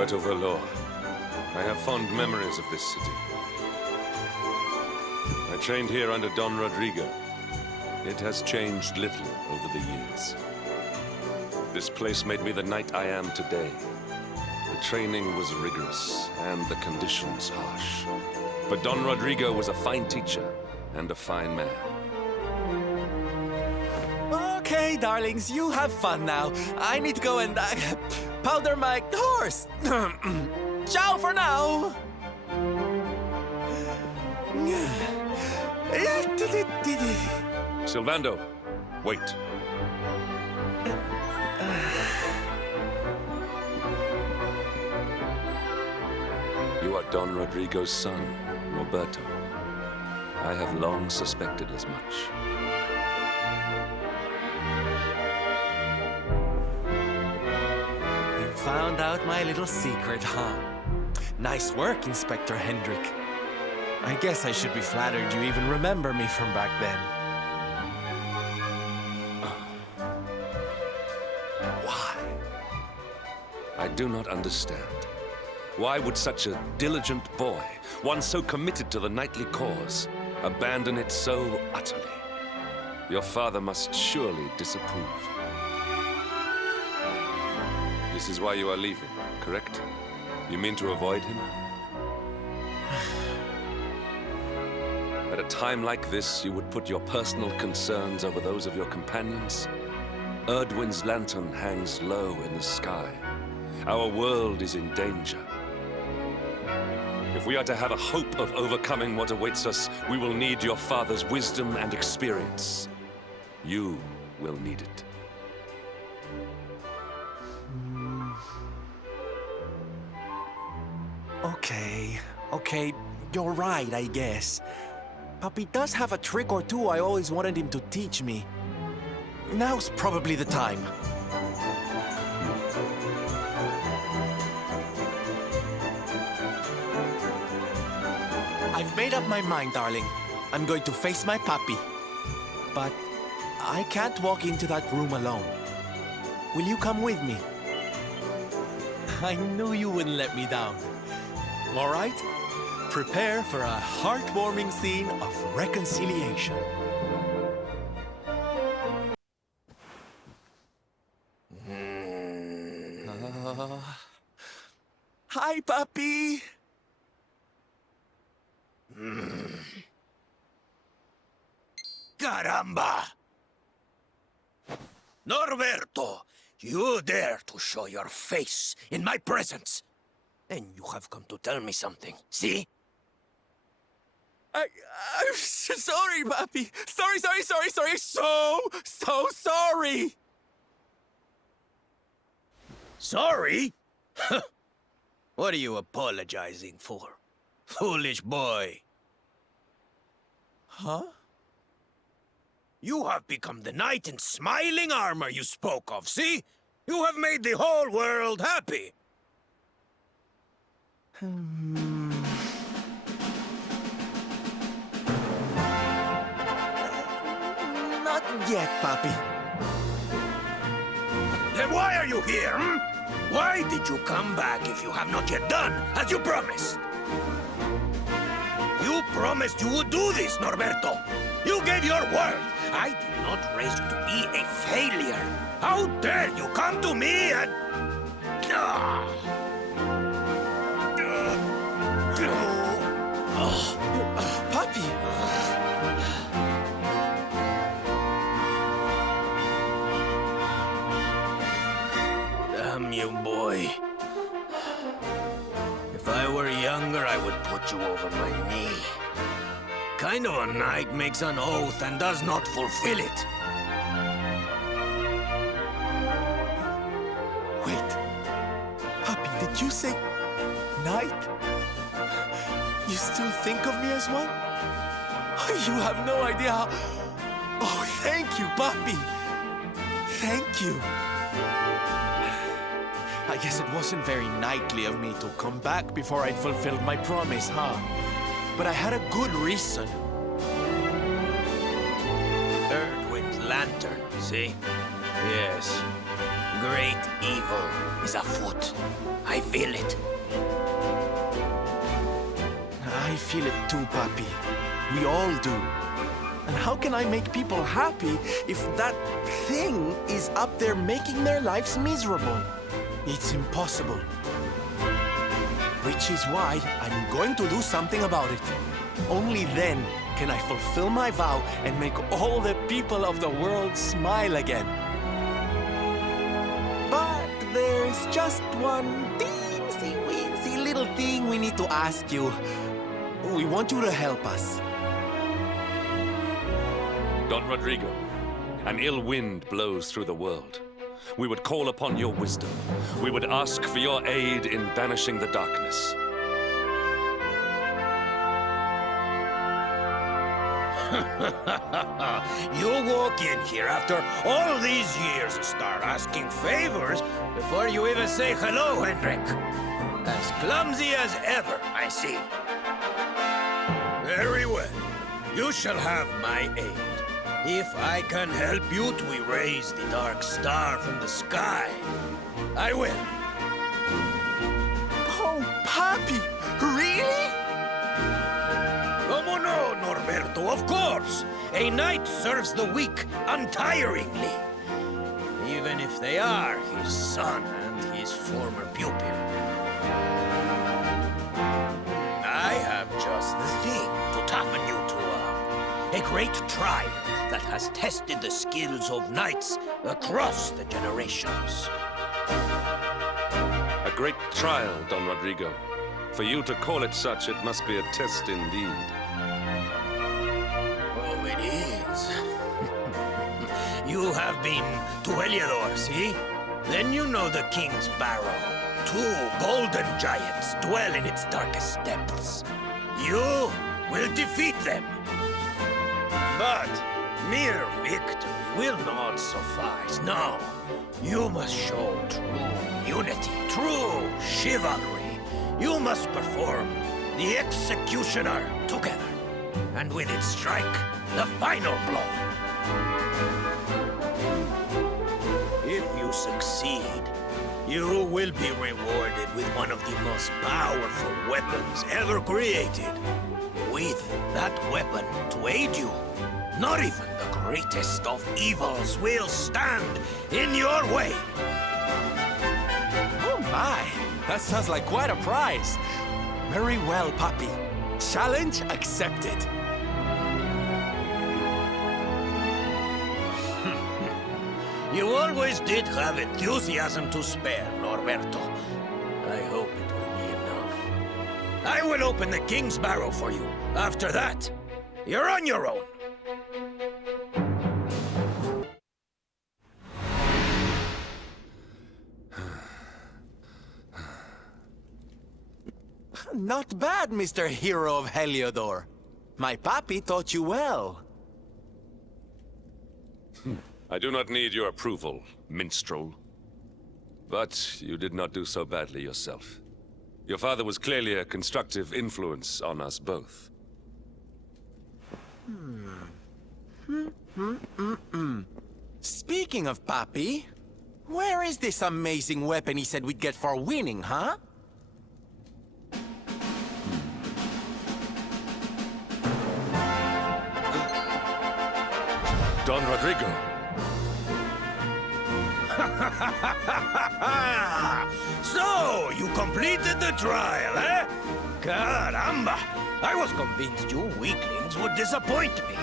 Puerto Valor. I have fond memories of this city. I trained here under Don Rodrigo. It has changed little over the years. This place made me the knight I am today. The training was rigorous, and the conditions harsh. But Don Rodrigo was a fine teacher and a fine man. Okay, darlings, you have fun now. I need to go and powder my horse. Ciao for now. Silvando, wait. You are Don Rodrigo's son, Roberto. I have long suspected as much. You found out my little secret, huh? Nice work, Inspector Hendrik. I guess I should be flattered you even remember me from back then. Why? I do not understand. Why would such a diligent boy, one so committed to the knightly cause, abandon it so utterly? Your father must surely disapprove. This is why you are leaving, correct? You mean to avoid him? At a time like this, you would put your personal concerns over those of your companions? Erdwin's lantern hangs low in the sky. Our world is in danger. If we are to have a hope of overcoming what awaits us, we will need your father's wisdom and experience. You will need it. Okay, you're right, I guess. Papi does have a trick or two I always wanted him to teach me. Now's probably the time. I've made up my mind, darling. I'm going to face my papi. But I can't walk into that room alone. Will you come with me? I knew you wouldn't let me down. All right? Prepare for a heartwarming scene of reconciliation. Hi, papi. Caramba! Norberto, you dare to show your face in my presence. And you have come to tell me something, see? I'm sorry, papi. Sorry. So sorry. Sorry? What are you apologizing for? Foolish boy. Huh? You have become the knight in smiling armor you spoke of, see? You have made the whole world happy. Not yet, papi. Then why are you here, hmm? Why did you come back if you have not yet done as you promised? You promised you would do this, Norberto. You gave your word. I did not raise you to be a failure. How dare you come to me and... Papi! Damn you, boy. If I were younger, I would put you over my knee. Kind of a knight makes an oath and does not fulfill it. Wait. Papi, did you say knight? You still think of me as one? You have no idea how... Oh, thank you, papi. Thank you. I guess it wasn't very knightly of me to come back before I'd fulfilled my promise, huh? But I had a good reason. Erdwin's lantern, see? Yes. Great evil is afoot. I feel it. I feel it too, Papi. We all do. And how can I make people happy if that thing is up there making their lives miserable? It's impossible. Which is why I'm going to do something about it. Only then can I fulfill my vow and make all the people of the world smile again. But there's just one teensy-weensy little thing we need to ask you. We want you to help us. Don Rodrigo, an ill wind blows through the world. We would call upon your wisdom. We would ask for your aid in banishing the darkness. You walk in here after all these years and start asking favors before you even say hello, Hendrik. As clumsy as ever, I see. Very well. You shall have my aid. If I can help you to erase the dark star from the sky, I will. Oh, Papi! Really? Como no, Norberto, of course. A knight serves the weak untiringly. Even if they are his son and his former pupil. I have just the thing to toughen you to a great trial that has tested the skills of knights across the generations. A great trial, Don Rodrigo. For you to call it such, it must be a test indeed. Oh, it is. You have been to Heliodor, see? Then you know the King's Barrow. 2 golden giants dwell in its darkest depths. You will defeat them. But mere victory will not suffice. No, you must show true unity, true chivalry. You must perform the executioner together, and with it strike the final blow. If you succeed, you will be rewarded with one of the most powerful weapons ever created. With that weapon to aid you, not even the greatest of evils will stand in your way. Oh my! That sounds like quite a prize. Very well, Papi. Challenge accepted. You always did have enthusiasm to spare, Norberto. I hope it will be enough. I will open the King's Barrow for you. After that, you're on your own. Not bad, Mr. Hero of Heliodor. My papi taught you well. I do not need your approval, minstrel. But you did not do so badly yourself. Your father was clearly a constructive influence on us both. Speaking of papi, where is this amazing weapon he said we'd get for winning, huh? Don Rodrigo. So, you completed the trial, eh? Caramba! I was convinced you weaklings would disappoint me.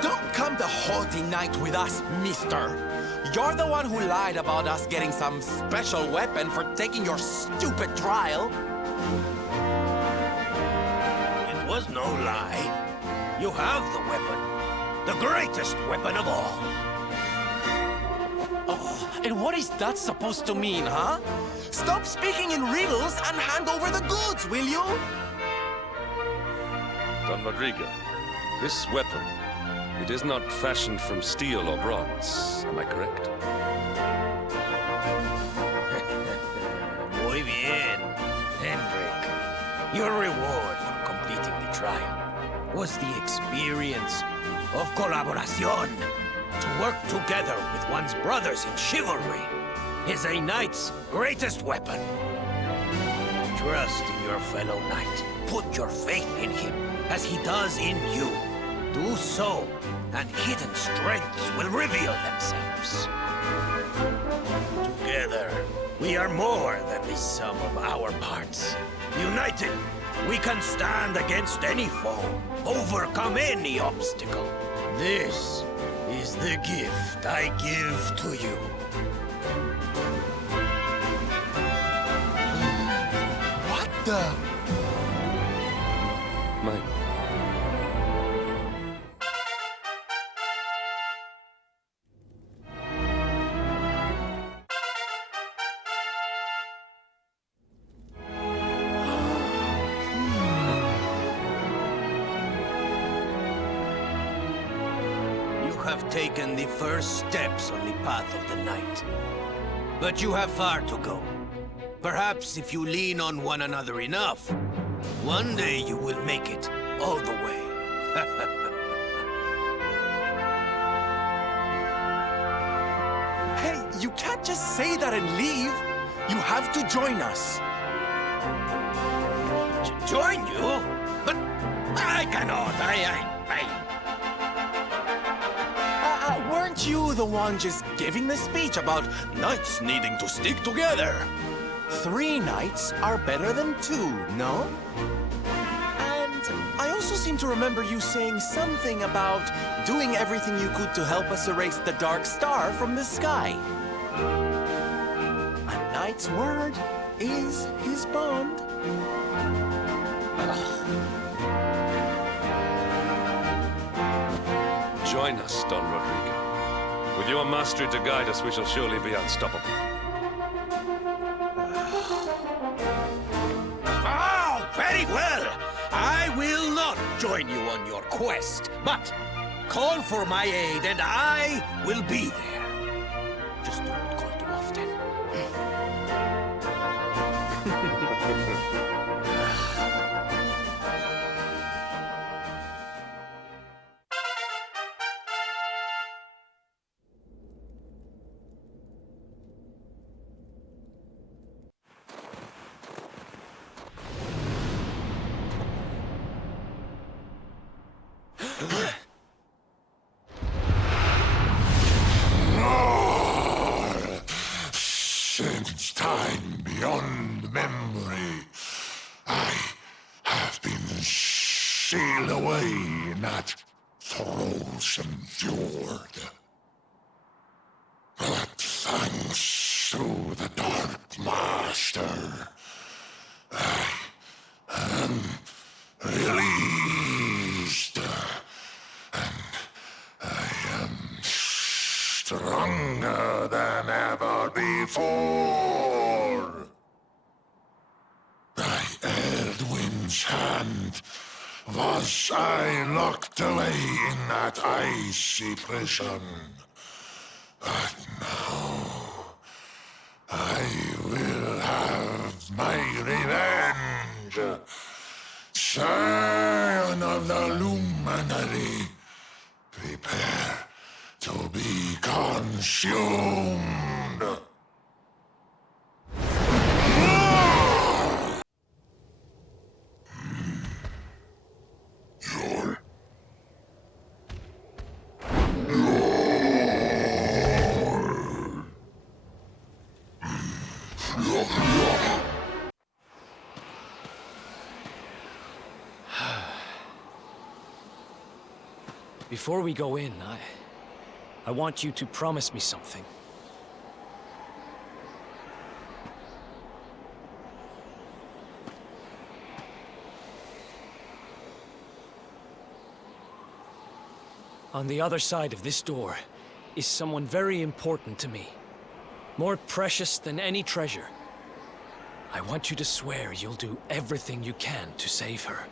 Don't come the haughty knight with us, mister. You're the one who lied about us getting some special weapon for taking your stupid trial. It was no lie. You have the weapon. The greatest weapon of all. Oh, and what is that supposed to mean, huh? Stop speaking in riddles and hand over the goods, will you? Don Rodrigo, this weapon, it is not fashioned from steel or bronze. Am I correct? Muy bien, Hendrik. Your reward for completing the trial was the experience of colaboración. To work together with one's brothers in chivalry is a knight's greatest weapon. Trust in your fellow knight. Put your faith in him as he does in you. Do so, and hidden strengths will reveal themselves. Together, we are more than the sum of our parts. United, we can stand against any foe, overcome any obstacle. This is the gift I give to you. What the? My... Have taken the first steps on the path of the night. But you have far to go. Perhaps if you lean on one another enough, one day you will make it all the way. Hey, you can't just say that and leave. You have to join us. Join you? But I cannot. Weren't you the one just giving the speech about knights needing to stick together? 3 knights are better than 2, no? And I also seem to remember you saying something about doing everything you could to help us erase the dark star from the sky. A knight's word is his bond. Join us, Don Rodrigo. With your mastery to guide us, we shall surely be unstoppable. Oh, very well. I will not join you on your quest, but call for my aid and I will be there. Just do not call too often. Since time beyond memory, I have been sealed away in that frozen fjord. But thanks to the Dark Master, I am released, and I am stronger than ever before. By Erdwin's hand was I locked away in that icy prison. But now I will have my revenge. Scion of the Luminary, prepare to be consumed. Before we go in, I want you to promise me something. On the other side of this door is someone very important to me. More precious than any treasure. I want you to swear you'll do everything you can to save her.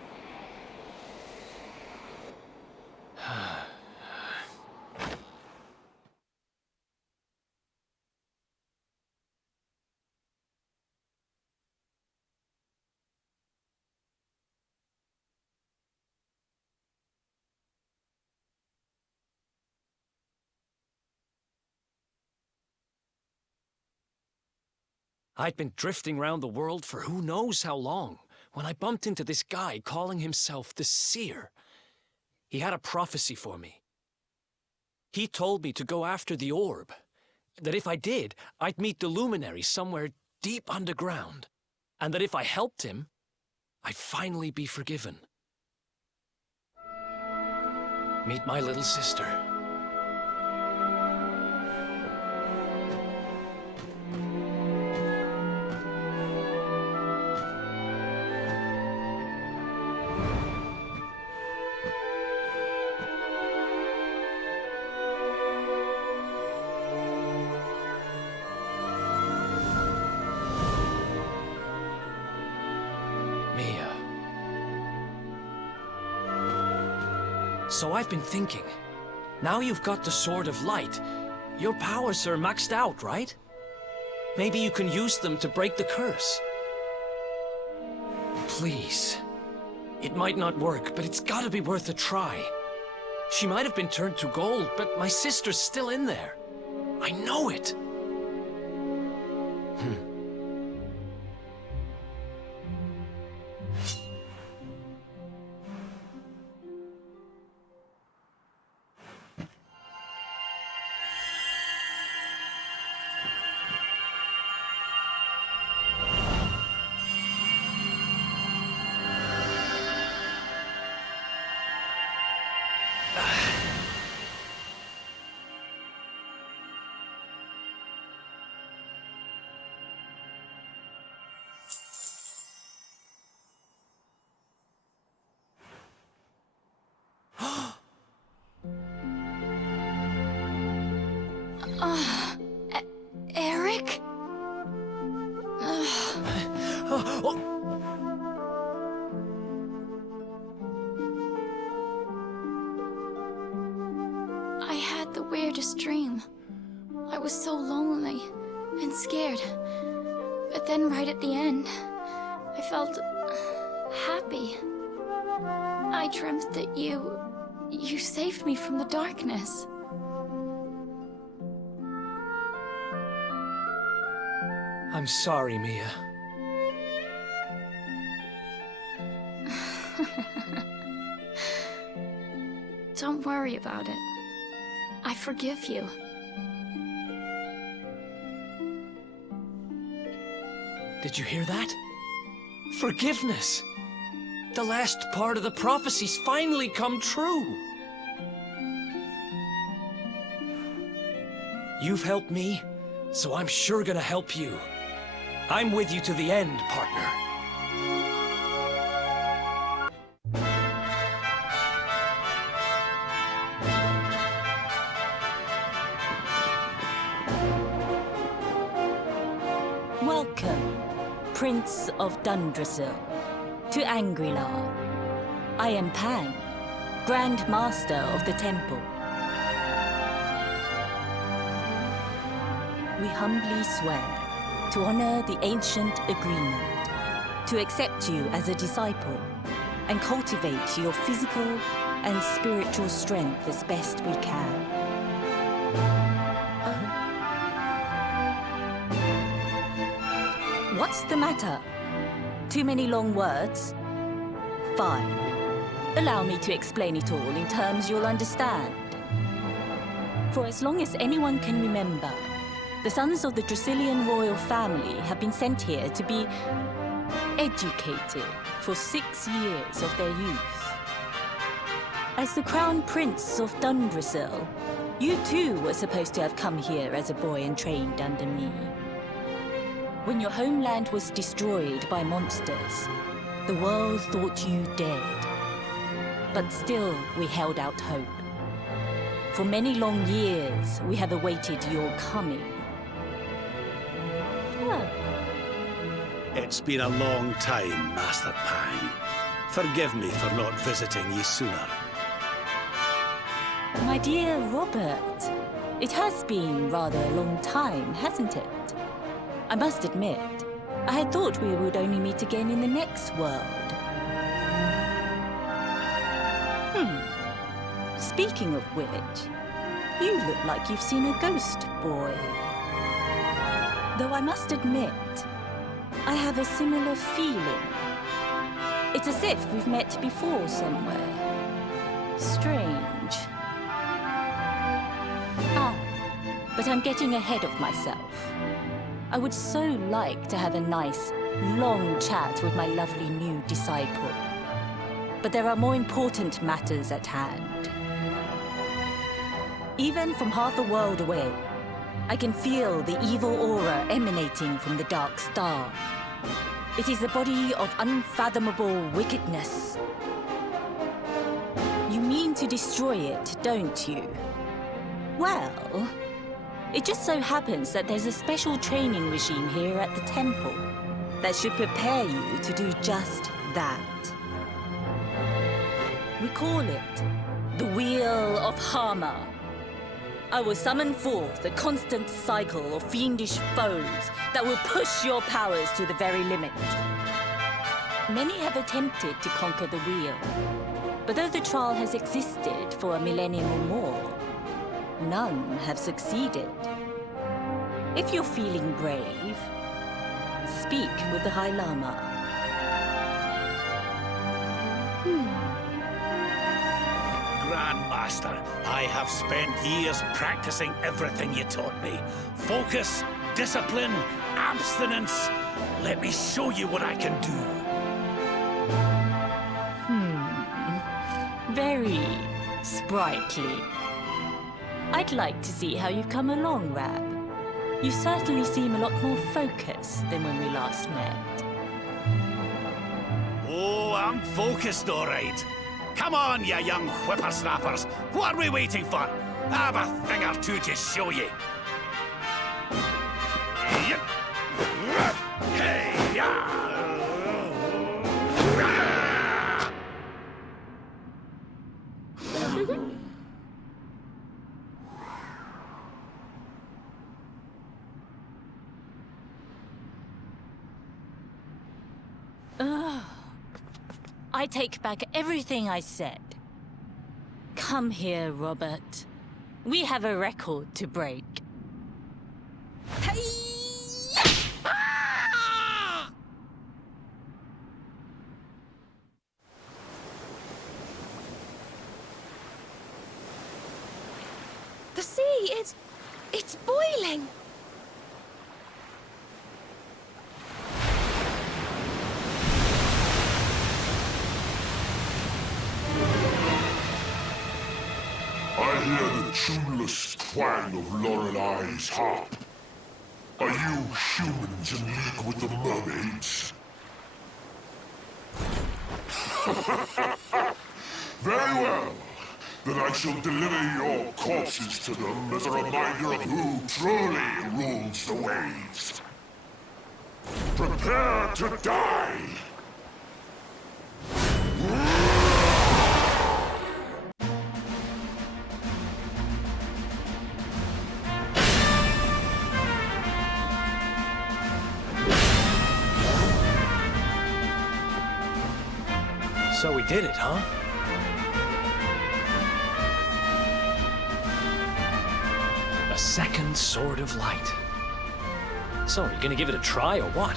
I'd been drifting round the world for who knows how long when I bumped into this guy calling himself the Seer. He had a prophecy for me. He told me to go after the orb, that if I did, I'd meet the luminary somewhere deep underground, and that if I helped him, I'd finally be forgiven. Meet my little sister. So I've been thinking, now you've got the Sword of Light, your powers are maxed out, right? Maybe you can use them to break the curse. Please. It might not work, but it's gotta be worth a try. She might have been turned to gold, but my sister's still in there. I know it. Eric? I had the weirdest dream. I was so lonely and scared. But then right at the end, I felt happy. I dreamt that you saved me from the darkness. I'm sorry, Mia. Don't worry about it. I forgive you. Did you hear that? Forgiveness! The last part of the prophecy's finally come true! You've helped me, so I'm sure gonna help you. I'm with you to the end, partner. Welcome, Prince of Dundrasil, to Angri-La. I am Pan, Grand Master of the Temple. We humbly swear to honor the ancient agreement, to accept you as a disciple, and cultivate your physical and spiritual strength as best we can. What's the matter? Too many long words? Fine. Allow me to explain it all in terms you'll understand. For as long as anyone can remember, the sons of the Dracilian royal family have been sent here to be educated for 6 years of their youth. As the Crown Prince of Dundrasil, you too were supposed to have come here as a boy and trained under me. When your homeland was destroyed by monsters, the world thought you dead. But still, we held out hope. For many long years, we have awaited your coming. It's been a long time, Master Pan. Forgive me for not visiting ye sooner. My dear Robert, it has been rather a long time, hasn't it? I must admit, I had thought we would only meet again in the next world. Speaking of which, you look like you've seen a ghost, boy. Though I must admit, I have a similar feeling. It's as if we've met before somewhere. Strange. Ah, but I'm getting ahead of myself. I would so like to have a nice, long chat with my lovely new disciple. But there are more important matters at hand. Even from half a world away, I can feel the evil aura emanating from the dark star. It is a body of unfathomable wickedness. You mean to destroy it, don't you? Well, it just so happens that there's a special training regime here at the temple that should prepare you to do just that. We call it the Wheel of Harma. I will summon forth a constant cycle of fiendish foes that will push your powers to the very limit. Many have attempted to conquer the wheel, but though the trial has existed for a millennium or more, none have succeeded. If you're feeling brave, speak with the High Lama. Grandmaster, I have spent years practicing everything you taught me. Focus, discipline, abstinence. Let me show you what I can do. Very sprightly. I'd like to see how you've come along, Rab. You certainly seem a lot more focused than when we last met. Oh, I'm focused, all right. Come on, you young whippersnappers. What are we waiting for? I have a thing or two to show you. Hey, I take back everything I said. Come here, Robert. We have a record to break. The sea, it's boiling. I hear the tuneless twang of Lorelei's harp. Are you humans in league with the mermaids? Very well. Then I shall deliver your corpses to them as a reminder of who truly rules the waves. Prepare to die! So we did it, huh? A second Sword of Light. So, are you gonna give it a try or what?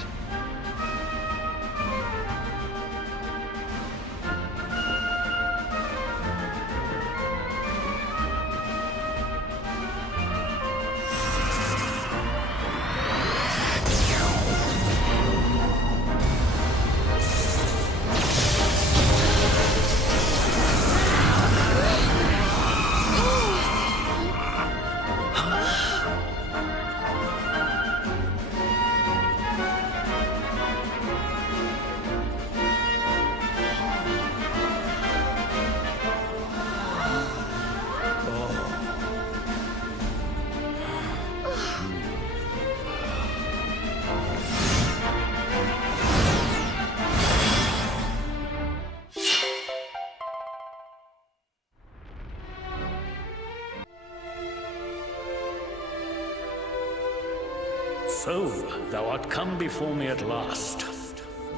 So, thou art come before me at last.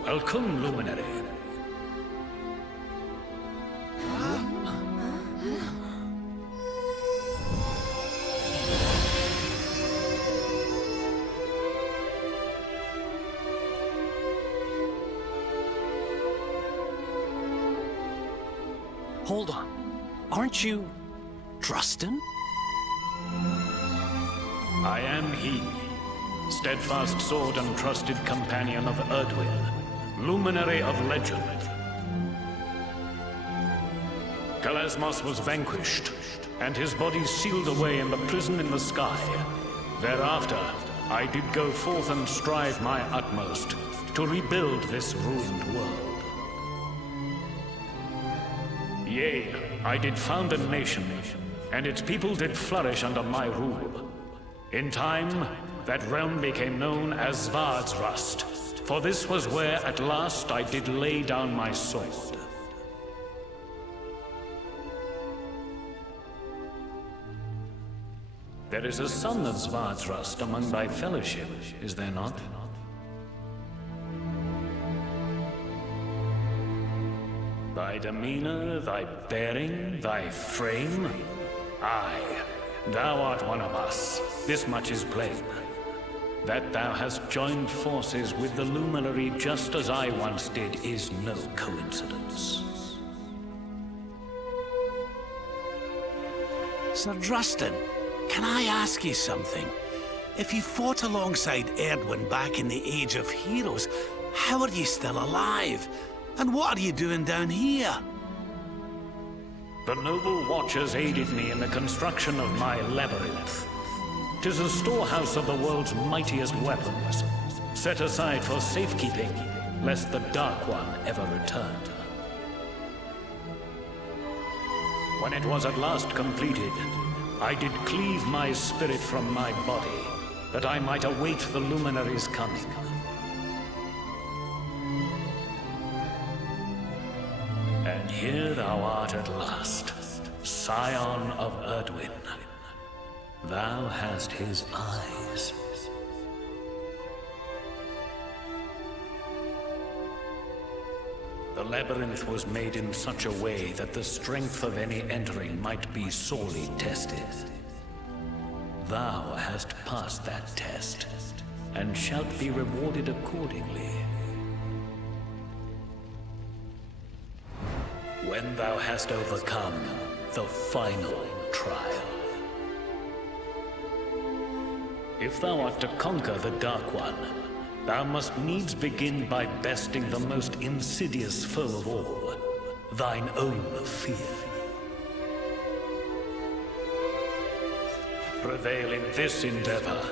Welcome, Luminary. Hold on. Aren't you... Drustin? I am he, steadfast sword and trusted companion of Erdwin, luminary of legend. Kalesmos was vanquished, and his body sealed away in the prison in the sky. Thereafter, I did go forth and strive my utmost to rebuild this ruined world. Yea, I did found a nation, and its people did flourish under my rule. In time, that realm became known as Svardsrust, for this was where at last I did lay down my sword. There is a son of Svardsrust among thy fellowship, is there not? Thy demeanor, thy bearing, thy frame? Aye, thou art one of us. This much is plain. That thou hast joined forces with the Luminary just as I once did is no coincidence. Sir Drustin, can I ask you something? If you fought alongside Erdwin back in the Age of Heroes, how are you still alive? And what are you doing down here? The noble watchers aided me in the construction of my labyrinth. 'Tis a storehouse of the world's mightiest weapons, set aside for safekeeping, lest the Dark One ever return. When it was at last completed, I did cleave my spirit from my body, that I might await the Luminary's coming. And here thou art at last, scion of Erdwin. Thou hast his eyes. The labyrinth was made in such a way that the strength of any entering might be sorely tested. Thou hast passed that test, and shalt be rewarded accordingly. When thou hast overcome the final trial. If thou art to conquer the Dark One, thou must needs begin by besting the most insidious foe of all, thine own fear. Prevail in this endeavor,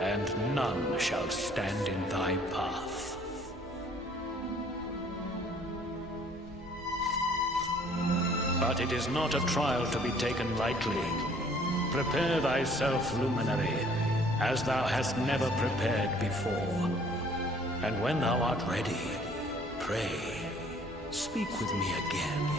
and none shall stand in thy path. But it is not a trial to be taken lightly. Prepare thyself, Luminary, as thou hast never prepared before. And when thou art ready, pray, speak with me again.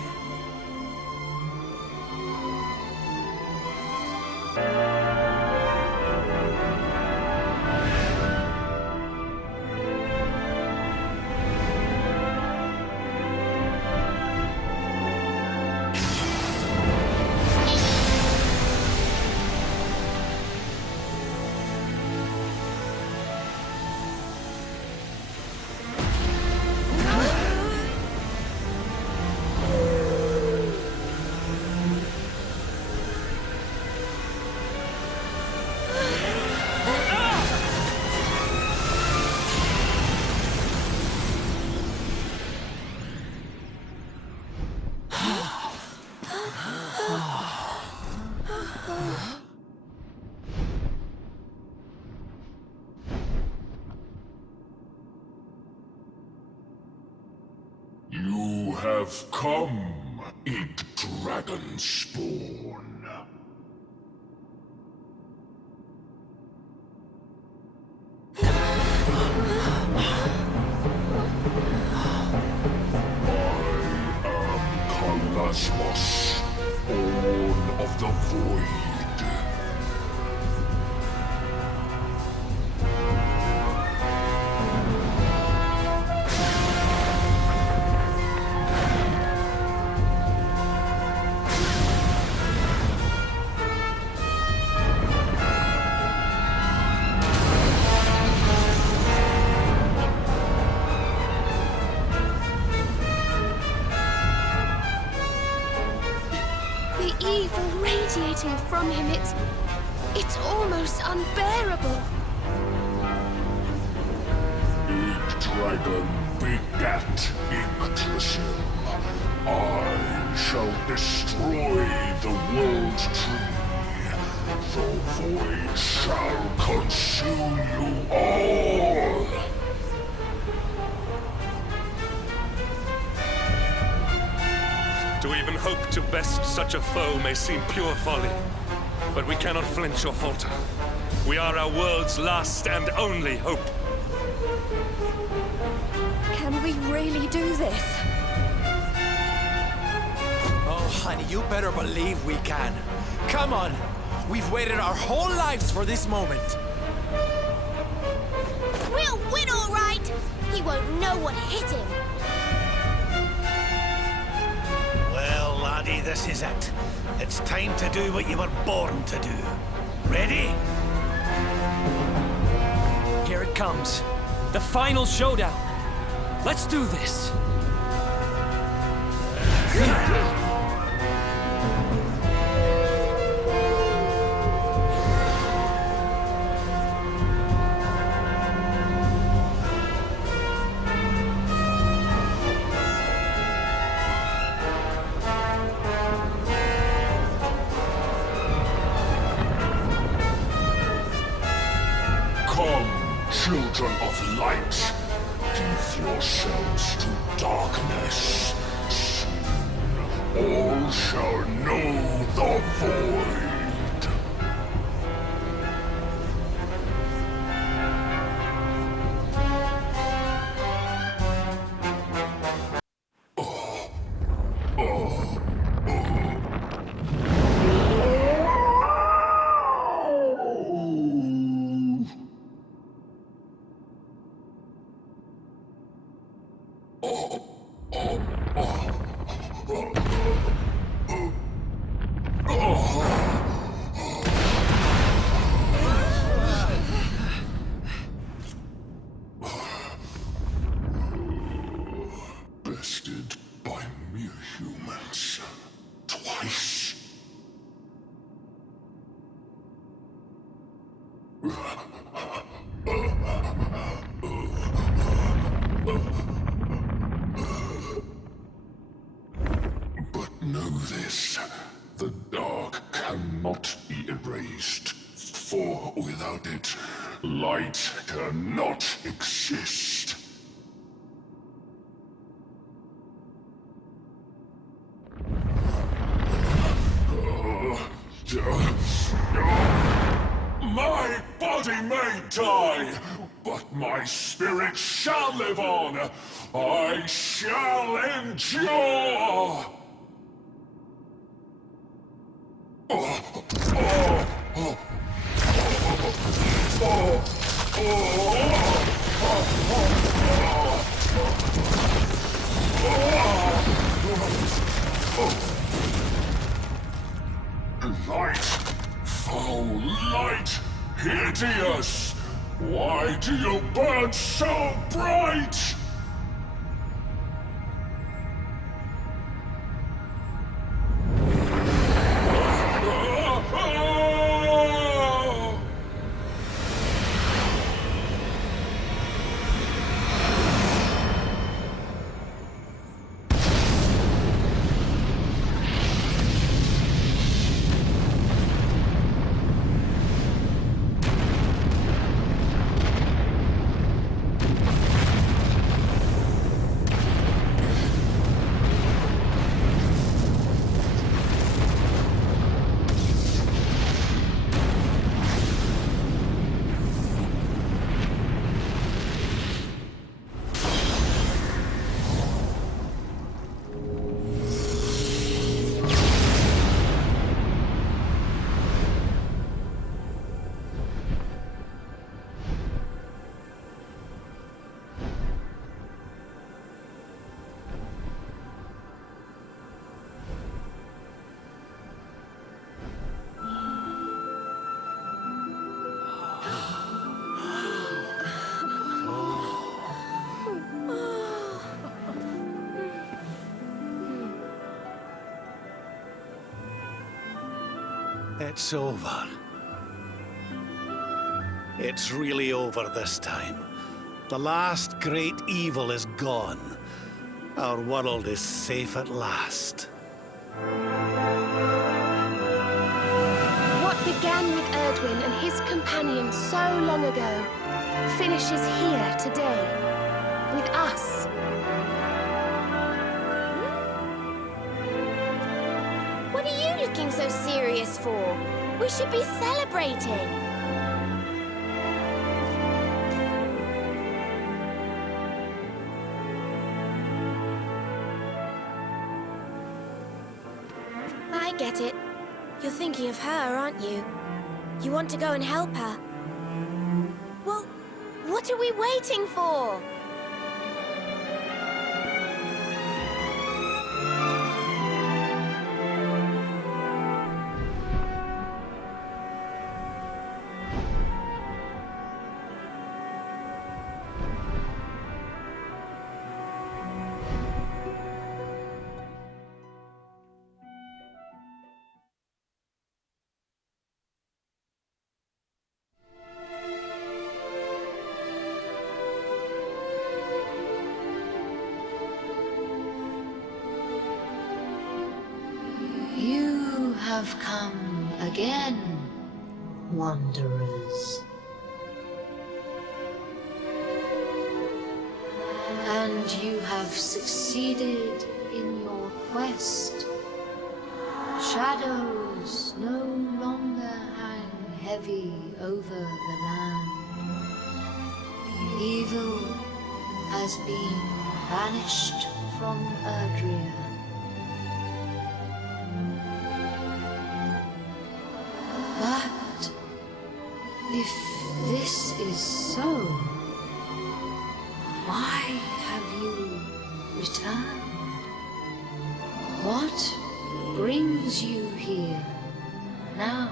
You have come, ink dragon spawn. Kalesmos, born of the void. evil radiating from him. It's almost unbearable. Big dragon begat Yggdrasil. I shall destroy the world tree. The void shall consume you all. To even hope to best such a foe may seem pure folly. But we cannot flinch or falter. We are our world's last and only hope. Can we really do this? Oh, honey, you better believe we can. Come on. We've waited our whole lives for this moment. We'll win, all right! He won't know what hit him. Well, laddie, this is it. It's time to do what you were born to do. Ready? Here it comes. The final showdown. Let's do this. Come, children of light, give yourselves to darkness. Soon all shall know the void. Bested by mere humans. Twice. But know this, the dark cannot be erased, for without it, light cannot exist. My body may die, but my spirit shall live on. I shall endure. Light, foul light, hideous! Why do you burn so bright? It's over. It's really over this time. The last great evil is gone. Our world is safe at last. What began with Erdwin and his companions so long ago finishes here today, with us. What are you looking so serious for? We should be celebrating. I get it. You're thinking of her, aren't you? You want to go and help her. Well, what are we waiting for? You have come again, wanderers. And you have succeeded in your quest. Shadows no longer hang heavy over the land. Evil has been banished from Erdrea. But if this is so, why have you returned? What brings you here now,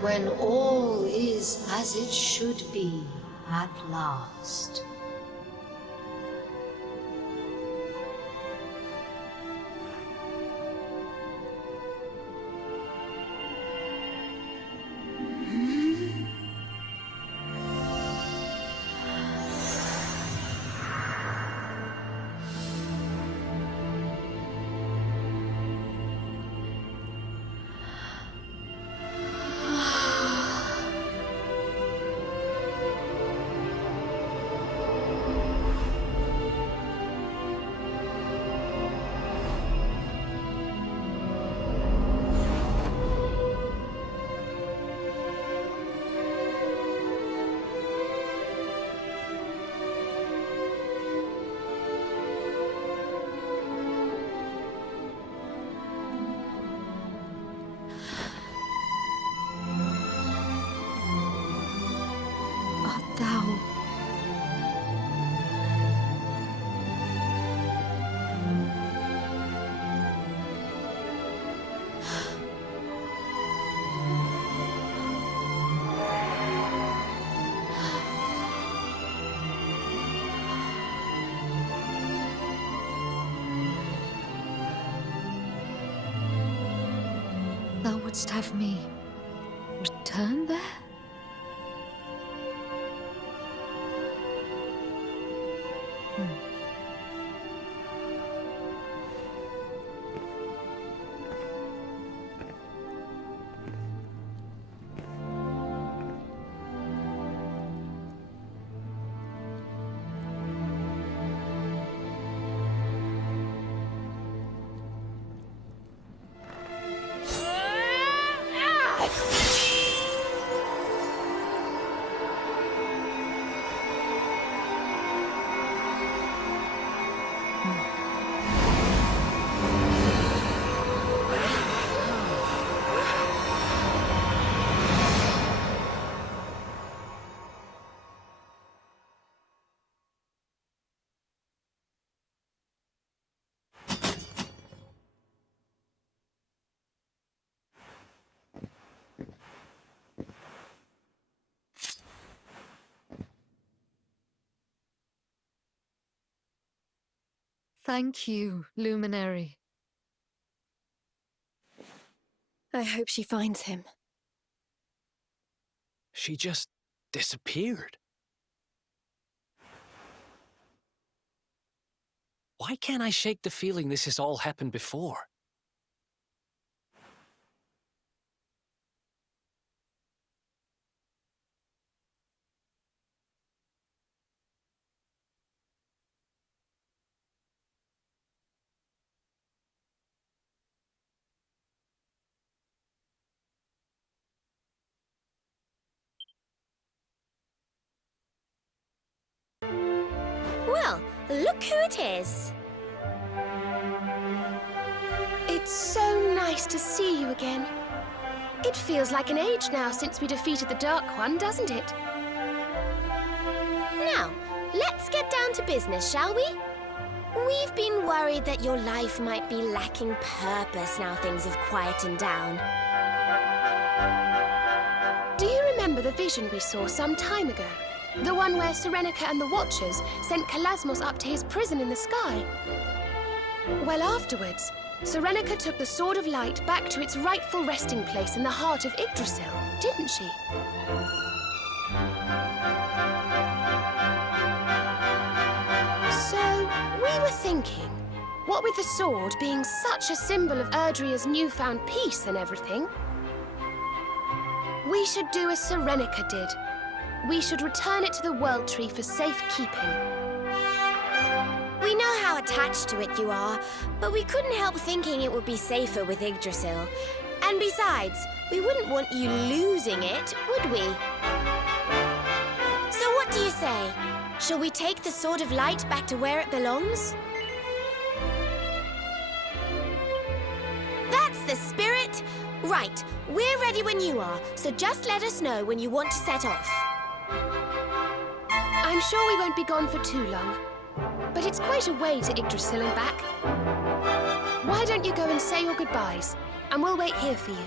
when all is as it should be at last? Thou wouldst have me return there? Thank you, Luminary. I hope she finds him. She just disappeared. Why can't I shake the feeling this has all happened before? Well, look who it is. It's so nice to see you again. It feels like an age now since we defeated the Dark One, doesn't it? Now, let's get down to business, shall we? We've been worried that your life might be lacking purpose now things have quietened down. Do you remember the vision we saw some time ago? The one where Serenica and the Watchers sent Kalasmos up to his prison in the sky? Well, afterwards, Serenica took the Sword of Light back to its rightful resting place in the heart of Yggdrasil, didn't she? So, we were thinking, what with the sword being such a symbol of Erdrea's newfound peace and everything, we should do as Serenica did. We should return it to the World Tree for safekeeping. We know how attached to it you are, but we couldn't help thinking it would be safer with Yggdrasil. And besides, we wouldn't want you losing it, would we? So what do you say? Shall we take the Sword of Light back to where it belongs? That's the spirit! Right, we're ready when you are, so just let us know when you want to set off. I'm sure we won't be gone for too long, but it's quite a way to Yggdrasil and back. Why don't you go and say your goodbyes, and we'll wait here for you.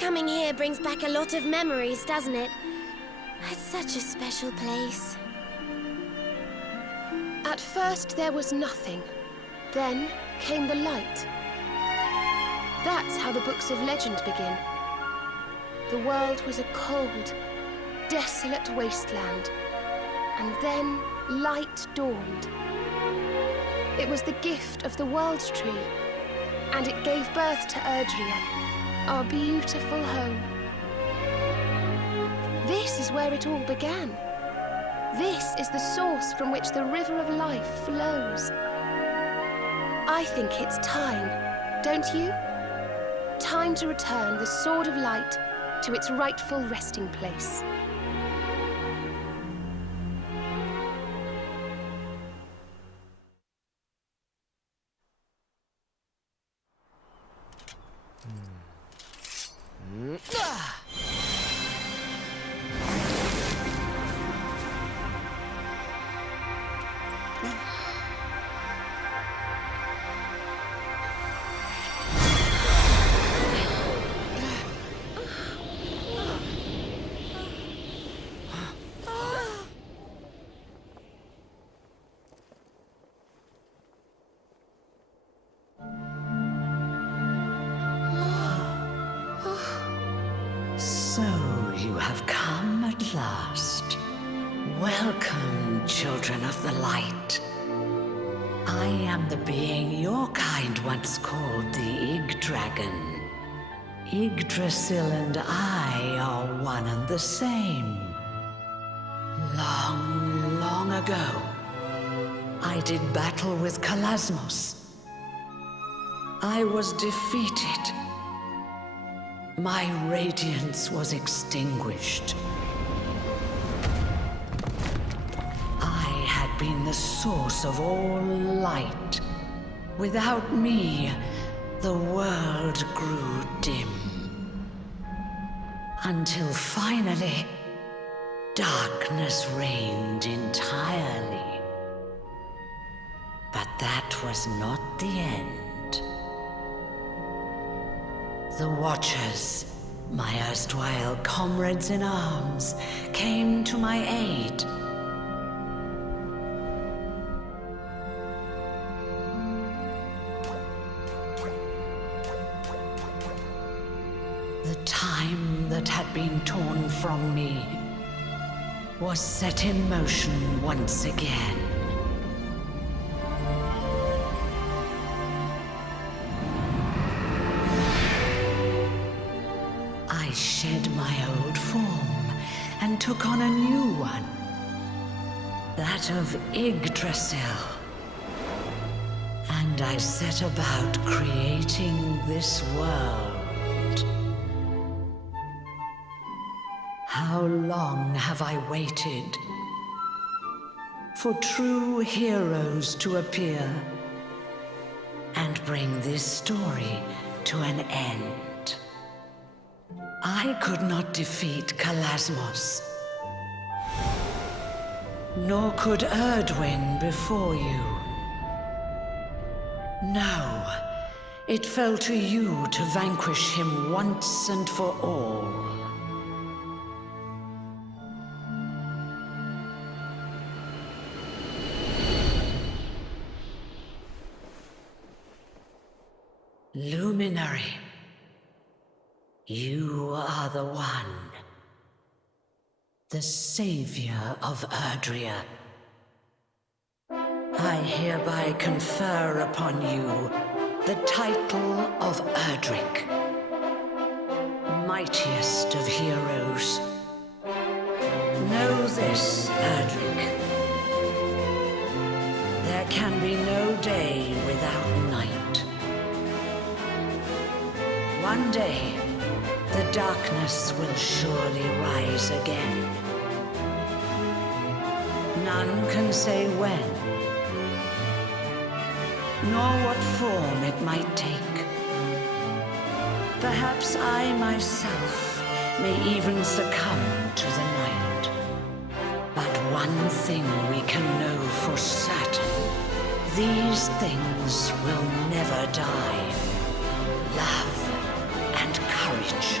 Coming here brings back a lot of memories, doesn't it? It's such a special place. At first there was nothing. Then came the light. That's how the books of legend begin. The world was a cold, desolate wasteland. And then light dawned. It was the gift of the World Tree. And it gave birth to Erdrea, our beautiful home. This is where it all began. This is the source from which the river of life flows. I think it's time, don't you? Time to return the Sword of Light to its rightful resting place. So you have come at last. Welcome, children of the light. I am the being your kind once called the Yggdragon. Yggdrasil and I are one and the same. Long, long ago, I did battle with Kalasmos. I was defeated. My radiance was extinguished. I had been the source of all light. Without me, the world grew dim. Until finally, darkness reigned entirely. But that was not the end. The Watchers, my erstwhile comrades in arms, came to my aid. The time that had been torn from me was set in motion once again. I shed my old form and took on a new one, that of Yggdrasil. And I set about creating this world. How long have I waited for true heroes to appear and bring this story to an end? I could not defeat Kalasmos, nor could Erdwin before you. No, it fell to you to vanquish him once and for all. Luminary, you are the one, the savior of Erdrea. I hereby confer upon you the title of Erdrick, mightiest of heroes. Know this, Erdrick. There can be no day without night. One day, the darkness will surely rise again. None can say when, nor what form it might take. Perhaps I myself may even succumb to the night. But one thing we can know for certain. These things will never die. Love and courage.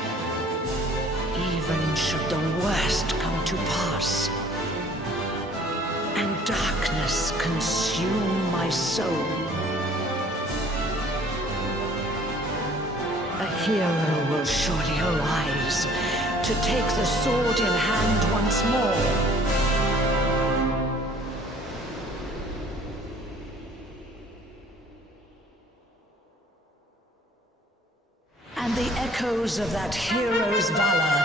Even should the worst come to pass, and darkness consume my soul, a hero will surely arise to take the sword in hand once more. And the echoes of that hero's valor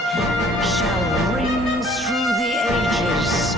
shall ring through the ages.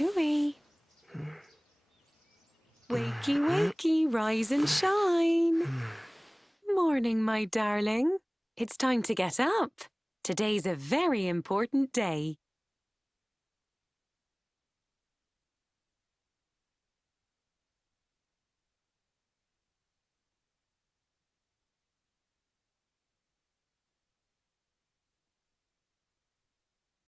cooey. Wakey, wakey, rise and shine. Morning, my darling. It's time to get up. Today's a very important day.